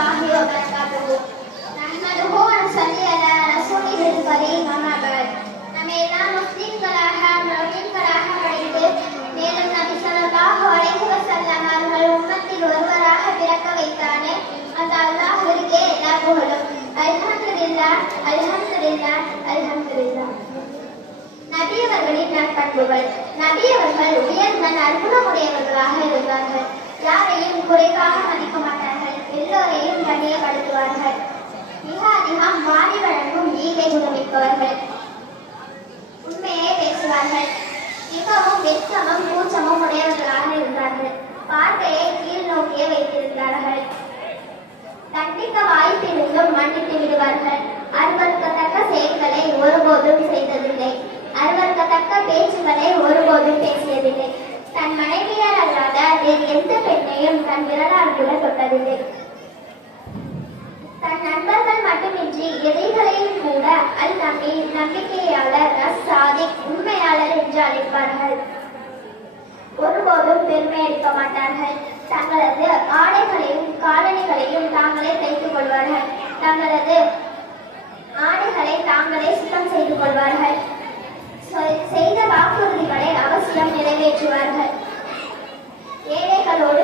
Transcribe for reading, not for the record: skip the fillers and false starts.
الله وبركاته. نحمده ونصلي على رسوله الكريم. أما بعد. நம்ம எல்லாம் முஸ்லிம்களாக முஸ்லிம்களாக படித்து மேலும் நபி ஸல்லல்லாஹு அலைஹி வஸல்லம் அவர்கள் உம்மத்தில் ஒருவராக பிறக்க வைத்தானே அந்த அல்லாஹ்விற்கே எல்லா புகழும். அல்ஹம்துலில்லாஹ் அல்ஹம்துலில்லாஹ் அல்ஹம்துலில்லாஹ். நபி அவர்களின் நற்பண்புகள். நபி அவர்கள் உயர்ந்த நற்குணமுடையவர்களாக இருந்தார்கள். யாரையும் குறைவாக மதிக்க மாட்டார்கள். எல்லோரையும் கண்ணியப்படுத்துவார்கள். மிக அதிகம் வாரி வழங்கும் ஈகை குணமிக்கவர்கள். உண்மையை பேசுவார்கள். மிகவும் வெட்கமும் கூச்சமும் உடையவர்களாக இருந்தார்கள். பார்வையை கீழ் நோக்கிய வைத்திருந்தார்கள். தண்டிக்க வாய்ப்பிருந்தும் மன்னித்து விடுவார்கள். அருவருக்கத்தக்க செயல்களை ஒருபோதும் செய்ததில்லை. அருவருக்கத்தக்க பேச்சுகளை ஒருபோதும் பேசியதில்லை. தன் மனைவியார் அல்லாத வேறு எந்த பெண்ணையும் தன் விரலால் கூட தொட்டதில்லை. தன் நண்பர்கள் மட்டுமின்றி எதைகளையும் கூட அல் நபி, நம்பிக்கையாளர், சாதிக், உண்மையாளர் என்று அழைப்பார்கள். ஒருபோதும் பெருமை அளிக்க மாட்டார்கள். தங்களது ஆடைகளையும் காலணிகளையும் தாங்களே தைத்துக் கொள்வார்கள். தங்களது ஆடைகளை தாங்களே சுத்தம் செய்து கொள்வார்கள். செய்த வாக்குறுதிகளை அவசியம் நிறைவேற்றுவார்கள். ஏழைகளோடு